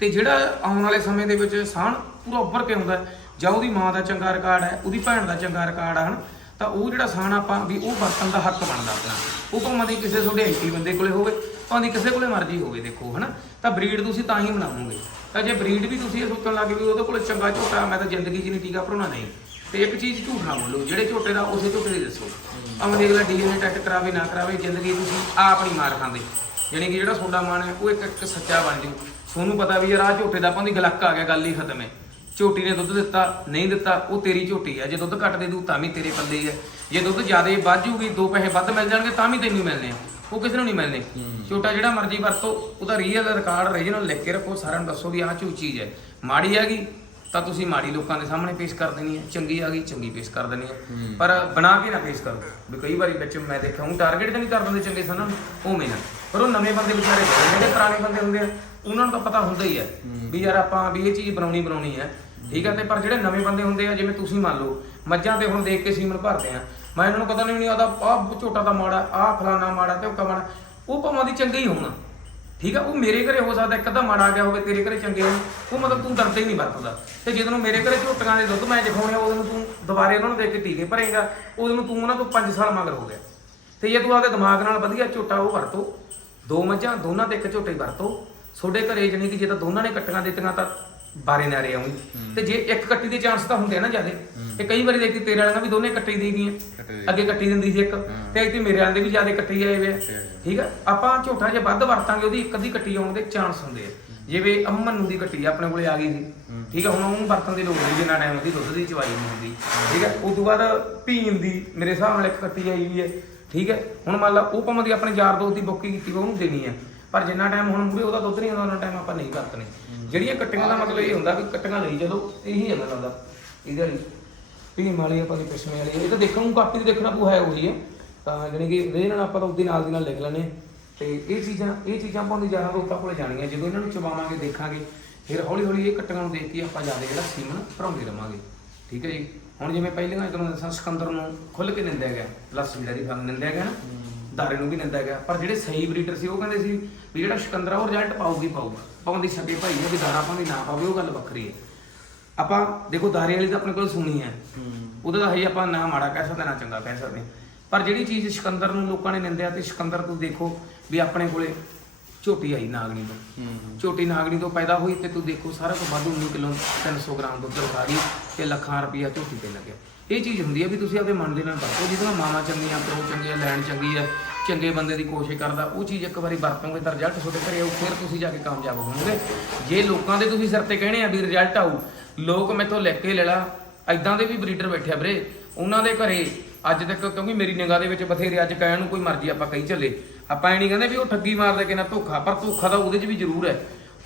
ਤੇ ਜਿਹੜਾ ਆਉਣ ਵਾਲੇ ਸਮੇਂ ਦੇ ਵਿੱਚ ਸਾਹਣ ਪੂਰਾ ਉੱਭਰ ਕੇ ਆਉਂਦਾ ਜਾਂ ਉਹਦੀ ਮਾਂ ਦਾ ਚੰਗਾ ਰਿਕਾਰਡ ਹੈ, ਉਹਦੀ ਭੈਣ ਦਾ ਚੰਗਾ ਰਿਕਾਰਡ ਹੈ ਹਨ? ਤਾਂ ਉਹ ਜਿਹੜਾ ਸਾਹਣ ਆਪਾਂ ਵੀ ਉਹ ਵਰਤਣ ਦਾ ਹੱਕ ਬਣਦਾ ਆਪਣਾ। ਉਹ ਭਾਵੇਂ ਦੀ ਕਿਸੇ ਤੁਹਾਡੇ ਐਂਟੀ ਬੰਦੇ ਕੋਲੇ ਹੋਵੇ, ਭਾਵੇਂ ਕਿਸੇ ਕੋਲੇ ਮਰਜ਼ੀ ਹੋਵੇ, ਦੇਖੋ, ਹਨਾ? ਤਾਂ ਬਰੀਡ ਤੁਸੀਂ ਤਾਂ ਹੀ ਬਣਾਵੋਗੇ ਤਾਂ ਜੇ ਬਰੀਡ ਵੀ ਤੁਸੀਂ ਇਹ ਸੋਚਣ ਲੱਗੇ ਵੀ ਉਹਦੇ ਕੋਲੇ ਚੰਗਾ ਝੋਟਾ ਮੈਂ ਤਾਂ ਜ਼ਿੰਦਗੀ 'ਚ ਨਹੀਂ ਟੀਕਾ ਭਰਾਉਣਾ, ਨਹੀਂ। ਤੇ ਇੱਕ ਚੀਜ਼ ਝੂਠ ਨਾ ਬੋਲੋ, ਜਿਹੜੇ ਝੋਟੇ ਦਾ ਉਸੇ ਝੋਟੇ ਦੀ ਦੱਸੋ। ਭਾਵੇਂ ਦੇਖ ਲੈ ਡੀਐਨਏ ਟੈਸਟ ਕਰਾਵੇ, ਨਾ ਕਰਾਵੇ, ਜ਼ਿੰਦਗੀ ਤੁਸੀਂ ਆਪ ਨਹੀਂ ਮਾਰ ਖਾਂਦੇ। ਯਾਨੀ ਕਿ ਜਿਹੜਾ ਤੁਹਾਡਾ ਮਨ ਹੈ, ਉਹ ਇੱਕ ਇੱਕ ਸੱਚਾ ਬਣ ਜੂ ਤੁਹਾਨੂੰ ਪਤਾ ਵੀ ਯਾਰ ਆਹ ਝੋਟੇ ਦਾ ਆਪਾਂ ਦੀ ਗਲੱਕ ਆ ਗਿਆ ਗੱਲ ਹੀ ਖਤਮ ਹੈ। ਝੋਟੀ ਨੇ ਦੁੱਧ ਦਿੱਤਾ ਨਹੀਂ ਦਿੱਤਾ ਉਹ ਤੇਰੀ ਝੋਟੀ ਹੈ। ਜੇ ਦੁੱਧ ਘੱਟ ਦੇ ਦੂ ਤਾਂ ਵੀ ਤੇਰੇ ਪੱਲੇ ਹੀ ਹੈ। ਜੇ ਦੁੱਧ ਜ਼ਿਆਦਾ ਵੱਧ ਜੂਗੀ ਦੋ ਪੈਸੇ ਵੱਧ ਮਿਲ ਜਾਣਗੇ ਤਾਂ ਵੀ ਤੈਨੂੰ ਮਿਲਨੇ ਆ। ਉਹ ਕਿਸੇ ਨੂੰ ਨਹੀਂ ਮਿਲਨੇ ਝੋਟਾ ਜਿਹੜਾ ਮਰਜ਼ੀ ਵਰਤੋ ਉਹਦਾ ਰੀਅਲ ਰਿਕਾਰਡ ਰੀਜਨਲ ਲਿਖ ਕੇ ਰੱਖੋ ਸਾਰਿਆਂ ਨੂੰ ਦੱਸੋ ਵੀ ਆਹ ਚੂ ਚੀਜ਼ ਹੈ। ਮਾੜੀ ਹੈਗੀ ਤਾਂ ਤੁਸੀਂ ਮਾੜੀ ਲੋਕਾਂ ਦੇ ਸਾਹਮਣੇ ਪੇਸ਼ ਕਰ ਦੇਣੀ ਹੈ। ਚੰਗੀ ਆ ਗਈ ਚੰਗੀ ਪੇਸ਼ ਕਰ ਦੇਣੀ ਹੈ। ਪਰ ਬਣਾ ਕੇ ਨਾ ਪੇਸ਼ ਕਰੋ। ਵੀ ਕਈ ਵਾਰੀ ਵਿੱਚ ਮੈਂ ਦੇਖਿਆ ਹੂੰ ਟਾਰਗੇਟ ਤਾਂ ਨਹੀਂ ਕਰ ਦਿੰਦੇ ਚੰਗੇ ਸਨਾਂ ਨੂੰ ਉਵੇਂ ਨਾ। ਪਰ ਉਹ ਨਵੇਂ ਬੰਦੇ ਵਿਚਾਰੇ ਜਿਹੜੇ ਪੁਰਾਣੇ ਬੰਦੇ ਹੁੰਦੇ ਆ। ਉਹਨਾਂ ਨੂੰ ਤਾਂ ਪਤਾ ਹੁੰਦਾ ਹੀ ਹੈ ਵੀ ਯਾਰ ਆਪਾਂ ਵੀ ਇਹ ਚੀਜ਼ ਬਣਾਉਣੀ ਬਣਾਉਣੀ ਹੈ। ਠੀਕ ਹੈ, ਤੇ ਪਰ ਜਿਹੜੇ ਨਵੇਂ ਬੰਦੇ ਹੁੰਦੇ ਆ, ਜਿਵੇਂ ਤੁਸੀਂ ਮੰਨ ਲਓ, ਮੱਝਾਂ ਤੇ ਹੁਣ ਦੇਖ ਕੇ ਸੀਮਨ ਭਰਦੇ ਆ। ਮੈਂ ਇਹਨਾਂ ਨੂੰ ਪਤਾ ਨਹੀਂ ਆਦਾ ਆਹ ਝੋਟਾ ਤਾਂ ਮਾੜਾ, ਆਹ ਫਲਾਨਾ ਮਾੜਾ ਤੇ ਉਹ ਕਮਣਾ ਉਹ ਭਾਵੇਂ ਦੀ ਚੰਗੇ ਹੀ ਹੋਣਾ। ਠੀਕ ਆ ਉਹ ਮੇਰੇ ਘਰੇ ਹੋ ਸਕਦਾ, ਇੱਕ ਅੱਧਾ ਮਾੜਾ ਗਿਆ ਹੋਵੇ, ਤੇਰੇ ਘਰੇ ਚੰਗੇ ਹੋਣ। ਉਹ ਮਤਲਬ ਤੂੰ ਡਰਦਾ ਹੀ ਨਹੀਂ ਵਰਤਦਾ। ਤੇ ਜਦੋਂ ਮੇਰੇ ਘਰੇ ਝੋਟੀਆਂ ਦੇ ਦੁੱਧ ਮੈਂ ਦਿਖਾਉਣੇ ਆ ਉਦੋਂ ਨੂੰ ਤੂੰ ਦੁਬਾਰੇ ਉਹਨਾਂ ਨੂੰ ਦੇਖ ਕੇ ਟੀਕੇ ਭਰੇਗਾ। ਉਹਦੇ ਨੂੰ ਤੂੰ ਉਹਨਾਂ ਤੋਂ 5 ਸਾਲ ਮਗਰ ਹੋ ਗਿਆ। ਤੇ ਜੇ ਤੂੰ ਆਪਦੇ ਦਿਮਾਗ ਨਾਲ ਵਧੀਆ ਝੋਟਾ ਉਹ ਵਰਤੋ। ਦੋ ਮੱਝਾਂ, ਦੋਨਾਂ ਤੇ ਇੱਕ ਝੋਟੇ ਵਰਤੋ। ਤੁਹਾਡੇ ਘਰੇ ਜਣੀ ਕਿ ਜੇ ਤਾਂ ਦੋਨਾਂ ਨੇ ਕੱਟੀਆਂ ਦਿੱਤੀਆਂ ਤਾਂ ਬਾਰੇ ਨਾਰੇ ਆਉਂ ਤੇ ਜੇ ਇੱਕ ਕੱਟੀ ਦੇ ਚਾਂਸ ਤਾਂ ਹੁੰਦੇ ਆ ਨਾ ਜਿਆਦੇ। ਤੇ ਕਈ ਵਾਰੀ ਦੇਖੀ ਤੇਰੇ ਵਾਲਿਆਂ ਵੀ ਦੋਨੇ ਕੱਟੀ ਦੇ ਗਈਆਂ। ਦੇ। ਅੱਗੇ ਕੱਟੀ ਦਿੰਦੀ ਸੀ ਇੱਕ। ਤੇ ਇੱਥੇ ਮੇਰੇ ਵਾਲਿਆਂ ਦੇ ਵੀ ਜਿਆਦੇ ਕੱਟੀ ਆਏ ਵੇ ਆ। ਠੀਕ ਆ? ਆਪਾਂ ਝੋਟਾ ਜੇ ਵੱਧ ਵਰਤਾਂਗੇ ਉਹਦੀ ਇੱਕ ਅੱਧੀ ਕੱਟੀ ਆਉਣ ਦੇ ਚਾਂਸ ਹੁੰਦੇ ਆ। ਜਿਵੇਂ ਅਮਨ ਨੂੰ ਦੀ ਕੱਟੀ ਆਪਣੇ ਕੋਲੇ ਆ ਗਈ ਸੀ। ਠੀਕ ਆ? ਹੁਣ ਉਹਨੂੰ ਵਰਤਣ ਦੀ ਲੋੜ ਨਹੀਂ ਜਿੰਨਾ ਟਾਈਮ ਉਹਦੀ ਦੁੱਧ ਦੀ ਚਵਾਈ ਨਹੀਂ ਹੁੰਦੀ ਠੀਕ ਹੈ ਉਸ ਤੋਂ ਬਾਅਦ ਭੀਮ ਦੀ ਮੇਰੇ ਹਿਸਾਬ ਨਾਲ ਇੱਕ ਕੱਟੀ ਆਈ ਵੀ ਹੈ ਠੀਕ ਹੈ ਹੁਣ ਮੰਨ ਲਾ ਉਹ ਭਾਵੇਂ ਦੀ ਆਪਣੇ ਯਾਰ ਦੋਸਤ ਦੀ ਬੁੱਕੀ ਕੀਤੀ ਉਹਨੂੰ ਦੇਣੀ ਹੈ ਪਰ ਜਿੰਨਾ ਟਾਈਮ ਹੁਣ ਮੂਰੇ ਉਹਦਾ ਦੁੱਧ ਨਹੀਂ ਆਉਂਦਾ, ਉਹਨਾਂ ਟਾਈਮ ਆਪਾਂ ਨਹੀਂ ਵਰਤਣੇ। ਜਿਹੜੀਆਂ ਕੱਟੀਆਂ ਦਾ ਮਤਲਬ ਇਹ ਹੁੰਦਾ ਵੀ ਕੱਟੀਆਂ ਲਈ ਜਦੋਂ ਇਹੀ ਹੈ ਮੈਨੂੰ ਲੱਗਦਾ, ਇਹਦੇ ਲਈ। ਭੀਮ ਵਾਲੀ ਆਪਾਂ ਦੀ ਪਿਛਮੇ ਵਾਲੀ ਇਹ ਤਾਂ ਦੇਖਣ ਨੂੰ ਕਾਪੀ ਤੇ ਦੇਖਣਾ ਪੂ ਹੈ ਉਹੀ ਹੈ ਤਾਂ ਜਾਣੀ ਕਿ ਇਹਦੇ ਨਾਲ ਆਪਾਂ ਤਾਂ ਉਹਦੇ ਨਾਲ ਦੀ ਨਾਲ ਲਿਖ ਲੈਣੇ ਤੇ ਇਹ ਚੀਜ਼ਾਂ ਇਹ ਚੀਜ਼ਾਂ ਆਪਾਂ ਦੀ ਜ਼ਿਆਦਾ ਲੋਕਾਂ ਕੋਲ ਜਾਣੀਆਂ। ਜਦੋਂ ਇਹਨਾਂ ਨੂੰ ਚਬਾਵਾਂਗੇ ਦੇਖਾਂਗੇ, ਫਿਰ ਹੌਲੀ ਹੌਲੀ ਇਹ ਕੱਟੀਆਂ ਨੂੰ ਦੇਖ ਕੇ ਆਪਾਂ ਜ਼ਿਆਦਾ ਜਿਹੜਾ ਸੀਮਨ ਭਰਾਉਂਦੇ ਰਵਾਂਗੇ। ਠੀਕ ਹੈ ਜੀ? ਹੁਣ ਜਿਵੇਂ ਪਹਿਲਾਂ ਮੈਂ ਤੁਹਾਨੂੰ ਦੱਸਾਂ ਸਿਕੰਦਰ ਨੂੰ ਖੁੱਲ ਕੇ ਨਿੰਦਿਆ ਗਿਆ ਲੱਸੀ ਡੈਰੀ ਫਾਰਮ ਨਿੰਦਿਆ ਗਿਆ ਨਾ ਦਾਰੇ ਨੂੰ ਵੀ ਨਿੰਦਿਆ ਗਿਆ ਪਰ ਜਿਹੜੇ ਸਹੀ ਬਰੀਡਰ ਸੀ ਉਹ ਕਹਿੰਦੇ ਸੀ ਵੀ ਜਿਹੜਾ ਸਿਕੰਦਰ ਉਹ ਰਿਜ਼ਲਟ ਪਾਊਗੀ ਪਾਊਗਾ। ਪਾਉਂਦੀ ਸਕੇ ਭਾਈ ਨੇ ਵੀ ਦਾਰਾ ਪਾਉਂਦੀ ਨਾ ਪਾਵੇ ਉਹ ਗੱਲ ਵੱਖਰੀ ਹੈ। ਆਪਾਂ ਦੇਖੋ ਦਾਰੇ ਵਾਲੀ ਤਾਂ ਆਪਣੇ ਕੋਲ ਸੁਣੀ ਹੈ। ਉਹਦਾ ਤਾਂ ਹਜੇ ਆਪਾਂ ਨਾ ਮਾੜਾ ਕਹਿ ਸਕਦੇ ਨਾ ਚੰਗਾ ਕਹਿ ਸਕਦੇ। ਪਰ ਜਿਹੜੀ ਚੀਜ਼ ਸਿਕੰਦਰ ਨੂੰ ਲੋਕਾਂ ਨੇ ਨਿੰਦਿਆ ਤੇ ਸਿਕੰਦਰ ਤੂੰ ਦੇਖੋ ਵੀ ਆਪਣੇ ਕੋਲੇ ਝੋਟੀ ਆਈ ਨਾਗਣੀ ਤੋਂ। ਹੂੰ। ਝੋਟੀ ਨਾਗਣੀ ਤੋਂ ਪੈਦਾ ਹੋਈ ਤੇ ਤੂੰ ਦੇਖੋ ਸਾਰਾ ਤੋਂ ਵੱਧ 19 ਕਿਲੋ 300 ਗ੍ਰਾਮ ਦੁੱਧ ਖਾ ਗਈ ਤੇ ਲੱਖਾਂ ਰੁਪਈਆ ਝੋਟੀ ਤੇ ਲੱਗਿਆ। ਇਹ ਚੀਜ਼ ਹੁੰਦੀ ਹੈ ਵੀ ਤੁਸੀਂ ਆਪਦੇ ਮਨ ਦੇ ਨਾਲ ਵਰਤੋ ਜਿਹਦਾ ਮਾਵਾ ਚੰਗੀਆਂ ਪਿਓ ਚੰਗੇ ਆ, ਲੈਣ ਚੰਗੀ ਹੈ ਚੰਗੇ ਬੰਦੇ ਦੀ ਕੋਸ਼ਿਸ਼ ਕਰਦਾ, ਉਹ ਚੀਜ਼ ਇੱਕ ਵਾਰੀ ਵਰਤੋਂਗੇ ਤਾਂ ਰਿਜ਼ਲਟ ਤੁਹਾਡੇ ਘਰੇ ਆਊ, ਫਿਰ ਤੁਸੀਂ ਜਾ ਕੇ ਕਾਮਯਾਬ ਹੋਵੋਗੇ। ਜੇ ਲੋਕਾਂ ਦੇ ਤੁਸੀਂ ਸਿਰ ਤੇ ਕਹਿਣੇ ਆ ਵੀ ਰਿਜ਼ਲਟ ਆਊ, ਲੋਕ ਮੈਥੋਂ ਲੈ ਕੇ ਲੈ ਲਾ ਐਦਾਂ ਦੇ ਵੀ ਬਰੀਡਰ ਬੈਠੇ ਆ ਵੀਰੇ। ਉਹਨਾਂ ਦੇ ਘਰੇ ਅੱਜ ਤੱਕ ਕਿਉਂਕਿ ਮੇਰੀ ਨਿਗਾਹ ਦੇ ਵਿੱਚ ਬਥੇਰੇ ਅੱਜ ਕਹਿਣ ਨੂੰ ਕੋਈ ਮਰਜ਼ੀ ਆਪਾਂ ਕਹੀ ਚੱਲੇ। ਆਪਾਂ ਇਹ ਨਹੀਂ ਕਹਿੰਦੇ ਵੀ ਉਹ ਠੱਗੀ ਮਾਰਦਾ ਕਿ ਨਾ ਧੋਖਾ, ਪਰ ਧੋਖਾ ਤਾਂ ਉਹਦੇ 'ਚ ਵੀ ਜ਼ਰੂਰ ਹੈ।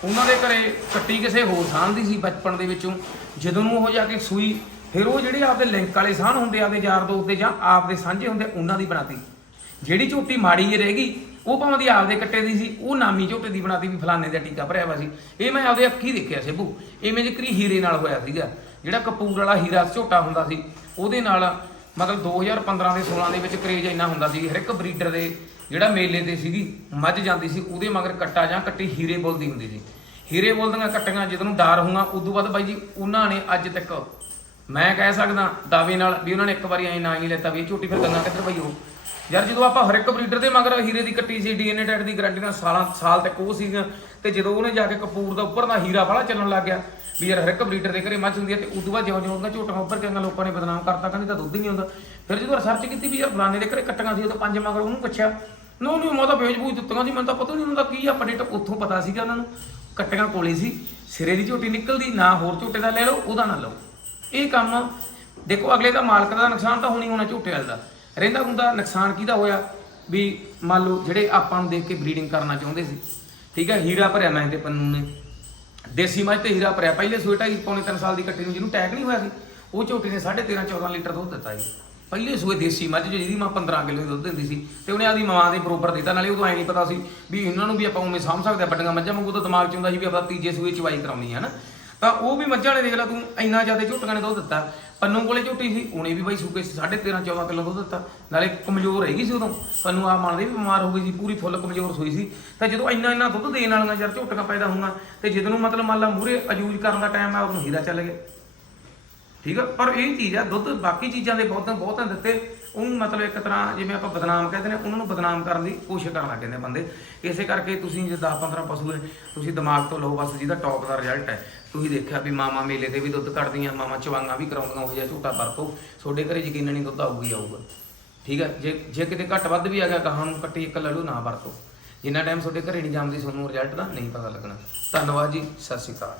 ਉਹਨਾਂ ਦੇ ਘਰੇ ਕੱਟੀ ਕਿਸੇ ਹੋਰ ਸਾਂਝ ਦੀ ਸੀ ਬਚਪਨ ਦੇ ਵਿੱਚੋਂ। ਜਦੋਂ ਨੂੰ ਉਹ ਜਾ ਕੇ ਸੂਈ, ਫਿਰ ਉਹ ਜਿਹੜੇ ਆਪਦੇ ਲਿੰਕ ਵਾਲੇ ਸਾਂਝ ਹੁੰਦੇ ਆਪਦੇ ਯਾਰ ਦੋਸਤ ਦੇ ਜਾਂ ਆਪਦੇ ਸਾਂਝੇ ਹੁੰਦੇ, ਉਹਨਾਂ ਦੀ ਬਣਾਤੀ। ਜਿਹੜੀ ਝੋਟੀ ਮਾੜੀ ਜਿਹੀ ਰਹਿ ਗਈ, ਉਹ ਭਾਵੇਂ ਦੀ ਆਪਦੇ ਕੱਟੇ ਦੀ ਸੀ, ਉਹ ਨਾਮੀ ਝੋਟੇ ਦੀ ਬਣਾਤੀ ਵੀ ਫਲਾਣੇ ਦਾ ਟੀਕਾ ਭਰਿਆ ਵਾ ਸੀ। ਇਹ ਮੈਂ ਆਪਦੇ ਅੱਖੀ ਦੇਖਿਆ ਸਿੱਬੂ ਇਵੇਂ ਜਿਕਰੀ ਹੀਰੇ ਨਾਲ ਹੋਇਆ ਸੀਗਾ। ਜਿਹੜਾ ਕਪੂਰ ਵਾਲਾ ਹੀਰਾ ਝੋਟਾ ਹੁੰਦਾ ਸੀ, ਉਹਦੇ ਨਾਲ ਮਤਲਬ 2015 ਦੇ 16 ਦੇ ਵਿੱਚ ਕਰੇਜ ਇੰਨਾ ਹੁੰਦਾ ਸੀ ਹਰ ਇੱਕ ਬਰੀਡਰ ਦੇ ਜਿਹੜਾ ਮੇਲੇ ਤੇ ਸੀਗੀ, ਮੱਝ ਜਾਂਦੀ ਸੀ, ਉਹਦੇ ਮਗਰ ਕੱਟਾ ਜਾਂ ਕੱਟੀ ਹੀਰੇ ਬੋਲਦੀ ਹੁੰਦੀ ਸੀ। ਹੀਰੇ ਬੋਲਦੀਆਂ ਕੱਟੀਆਂ, ਜਦੋਂ ਨੂੰ ਡਰ ਹੋਊਗਾ, ਉਦੋਂ ਬਾਅਦ ਬਾਈ ਜੀ, ਉਹਨਾਂ ਨੇ ਅੱਜ ਤੱਕ ਮੈਂ ਕਹਿ ਸਕਦਾ ਦਾਅਵੇ ਨਾਲ ਵੀ ਉਹਨਾਂ ਨੇ ਇੱਕ ਵਾਰੀ ਐਂ ਨਾ ਹੀ ਲੈਤਾ ਵੀ ਇਹ ਝੋਟੀ ਫਿਰ ਗੱਲਾਂ ਕਿੱਧਰ ਪਈ ਹੋ ਯਾਰ ਜਦੋਂ ਆਪਾਂ ਹਰ ਇੱਕ ਬਰੀਡਰ ਦੇ ਮਗਰ ਹੀਰੇ ਦੀ ਕੱਟੀ ਸੀ, ਡੀਐਨਏ ਟੈਟ ਦੀ ਗਾਰੰਟੀ ਨਾਲ ਸਾਲਾਂ ਸਾਲ ਤੱਕ ਉਹ ਸੀਗੀਆਂ, ਤੇ ਜਦੋਂ ਉਹਨੇ ਜਾ ਕੇ ਕਪੂਰ ਦਾ ਉੱਪਰ ਦਾ ਹੀਰਾ ਵਾਲਾ ਚੱਲਣ ਲੱਗ ਗਿਆ, ਵੀ ਯਾਰ ਹਰ ਇੱਕ ਬਰੀਡਰ ਦੇ ਘਰੇ ਮੱਝ ਹੁੰਦੀ ਹੈ ਤੇ ਉਦੋਂ ਬਾਅਦ ਜਿਉਂ ਜਿਉਂ ਉਹਦਾ ਝੋਟਾ ਉੱਪਰ ਕਹਿੰਦਾ ਲੋਕਾਂ ਨੇ ਬਦਨਾਮ ਕਰਤਾ, ਕਹਿੰਦੇ ਤਾਂ ਦੁੱਧ ਹੀ ਨਹੀਂ ਆਉਂਦਾ। ਫਿਰ ਜਦੋਂ ਰਿਸਰਚ ਕੀਤੀ ਵੀ ਯਾਰ ਫਲਾਣੇ ਦੇ ਘਰੇ ਕੱਟੀਆਂ ਸੀ, ਉਹ ਤਾਂ ਪੰਜ ਮਗਰ ਉਹਨੂੰ ਪੁੱਛਿਆ, ਨੋ ਨਹੀਂ ਮੈਂ ਤਾਂ ਵੇਚ ਬੂਝ ਦਿੱਤੀਆਂ ਸੀ, ਮੈਨੂੰ ਤਾਂ ਪਤਾ ਨਹੀਂ ਹੁੰਦਾ ਕੀ ਅਪਡੇਟ ਉੱਥੋਂ ਪਤਾ ਸੀਗਾ ਉਹਨਾਂ ਨੂੰ, ਕੱਟੀਆਂ ਕੋਲੇ ਸੀ, ਸਿਰੇ ਦੀ ਝੋਟੀ ਨਿਕਲਦੀ, ਨਾ ਹੋਰ ਝੋਟੇ ਦਾ ਲੈ ਲਓ, ਉਹਦਾ ਨਾ ਲਓ। ਇਹ ਕੰਮ ਦੇਖੋ, ਅਗਲੇ ਦਾ ਮਾਲਕ ਦਾ ਨੁਕਸਾਨ ਤਾਂ ਹੋਣੀ ਹੋਣਾ ਝੂਠੇ ਵਾਲੇ ਦਾ। ਰਹਿੰਦਾ ਹੁੰਦਾ ਨੁਕਸਾਨ ਕਿਹਦਾ ਹੋਇਆ? ਵੀ ਮੰਨ ਲਓ ਜਿਹੜੇ ਆਪਾਂ ਨੂੰ ਦੇਖ ਕੇ ਬਰੀਡਿੰਗ ਕਰਨਾ ਚਾਹੁੰਦੇ ਸੀ। ਠੀਕ ਹੈ, ਹੀਰਾ ਭਰਿਆ ਮੈਂ ਤੇ ਪੰਨੂ ਨੇ। ਦੇਸੀ ਮੱਝ ਤੇ ਹੀਰਾ ਭਰਿਆ। ਪਹਿਲੇ ਸੂਏ ਢਾਈ ਪੌਣੇ 3 ਸਾਲ ਦੀ ਕੱਟੀ ਨੂੰ ਜਿਹਨੂੰ ਟੈਗ ਨਹੀਂ ਹੋਇਆ ਸੀ, ਉਹ ਝੋਟੀ ਨੇ 13.5 14 ਲੀਟਰ ਦੁੱਧ ਦਿੱਤਾ ਜੀ। ਪਹਿਲੇ ਸੂਏ ਦੇਸੀ ਮੱਝ ਜਿਹਦੀ ਮਾਂ 15 ਕਿਲੋ ਦੁੱਧ ਦਿੰਦੀ ਸੀ। ਤੇ ਉਹਨੇ ਆਦੀ ਮਾਂ ਦੇ ਬਰੋਬਰ ਦਿੱਤਾ। ਨਾਲੇ ਉਦੋਂ ਐ ਨਹੀਂ ਪਤਾ ਸੀ ਵੀ ਇਹਨਾਂ ਨੂੰ ਵੀ ਆਪਾਂ ਉਵੇਂ ਸਾਂਭ ਸਕਦੇ ਆ ਵੱਡੀਆਂ ਮੱਝਾਂ ਵਾਂਗੂ ਤਾਂ ਦਿਮਾਗ 'ਚ ਹੁੰਦਾ ਸੀ ਵੀ ਆਪਾਂ ਤੀਜੇ ਸੂਏ ਚਵਾਈ ਕਰਾਉਣੀ ਹੈ ਨਾ ਤਾਂ ਉਹ ਵੀ ਮੱਝਾਂ ਨੇ ਦੇਖ ਲਾ ਤੂੰ, ਇੰਨਾ ਜ਼ਿਆਦਾ ਝੋਟੀਆਂ ਨੇ ਦੁੱਧ ਦਿੱਤਾ। ਪੰਨੂ ਕੋਲੇ ਝੋਟੀ ਸੀ, ਉਹਨੇ ਵੀ ਬਾਈ ਸੂਕੇ 13 14 ਕਿਲੋ ਦੁੱਧ ਦਿੱਤਾ। ਨਾਲੇ ਕਮਜ਼ੋਰ ਹੈਗੀ ਸੀ ਉਦੋਂ। ਪੰਨੂ ਆ ਮੰਨਦੇ ਵੀ ਬਿਮਾਰ ਹੋ ਗਈ ਸੀ, ਪੂਰੀ ਫੁੱਲ ਕਮਜ਼ੋਰ ਹੋਈ ਸੀ। ਤਾਂ ਜਦੋਂ ਇੰਨਾ ਇੰਨਾ ਦੁੱਧ ਦੇਣ ਵਾਲੀਆਂ ਯਾਰ ਝੋਟੀਆਂ ਪੈਦਾ ਹੋਊਗਾ ਤੇ ਜਦੋਂ ਨੂੰ ਮਤਲਬ ਮੰਨ ਲਾ ਮੂਰੇ ਅਜੂਜ ਕਰਨ ਦਾ ਟਾਈਮ ਆ, ਉਹਨੂੰ ਹੀਰਾ ਚੱਲ ਗਿਆ। ਠੀਕ ਆ? ਪਰ ਇਹ ਚੀਜ਼ ਆ, ਦੁੱਧ ਬਾਕੀ ਚੀਜ਼ਾਂ ਦੇ ਬਹੁਤ ਬਹੁਤ ਦਿੱਤੇ। ਉਹਨੂੰ ਮਤਲਬ ਇੱਕ ਤਰ੍ਹਾਂ ਜਿਵੇਂ ਆਪਾਂ ਬਦਨਾਮ ਕਹਿੰਦੇ ਨੇ ਉਹਨਾਂ ਨੂੰ ਬਦਨਾਮ ਕਰਨ ਦੀ ਕੋਸ਼ਿਸ਼ ਕਰਨ ਲੱਗ ਜਾਂਦੇ ਬੰਦੇ। ਇਸੇ ਕਰਕੇ ਤੁਸੀਂ ਜੇ 10 15 ਪਸ਼ੂ ਹੈ ਤੁਸੀਂ ਦਿਮਾਗ ਤੋਂ ਲਓ ਬਸ, ਜਿਹਦਾ ਟੌਪ ਦਾ ਰਿਜ਼ਲਟ ਹੈ। ਤੁਸੀਂ ਦੇਖਿਆ ਵੀ ਮਾਮਾ ਮੇਲੇ ਤੇ ਵੀ ਦੁੱਧ ਕੱਢਦੀਆਂ, ਮਾਮਾ ਚਵਾਂਗਾ ਵੀ ਕਰਾਉਂਦੀਆਂ, ਉਹ ਜਿਹਾ ਝੂਟਾ ਵਰਤੋ। ਤੁਹਾਡੇ ਘਰੇ ਯਕੀਨ ਨਹੀਂ ਦੁੱਧ ਆਊਗਾ ਹੀ ਆਊਗਾ। ਠੀਕ ਹੈ ਜੇ ਜੇ ਕਿਤੇ ਘੱਟ ਵੱਧ ਵੀ ਆ ਗਿਆ, ਗਾਹਾਂ ਨੂੰ ਕੱਟੀ ਇੱਕ ਲੜੂ ਨਾ ਵਰਤੋ। ਜਿੰਨਾ ਟਾਈਮ ਤੁਹਾਡੇ ਘਰੇ ਨਹੀਂ ਜਾਂਦੀ ਤੁਹਾਨੂੰ ਰਿਜ਼ਲਟ ਦਾ ਨਹੀਂ ਪਤਾ ਲੱਗਣਾ। ਧੰਨਵਾਦ ਜੀ, ਸਤਿ ਸ਼੍ਰੀ ਅਕਾਲ।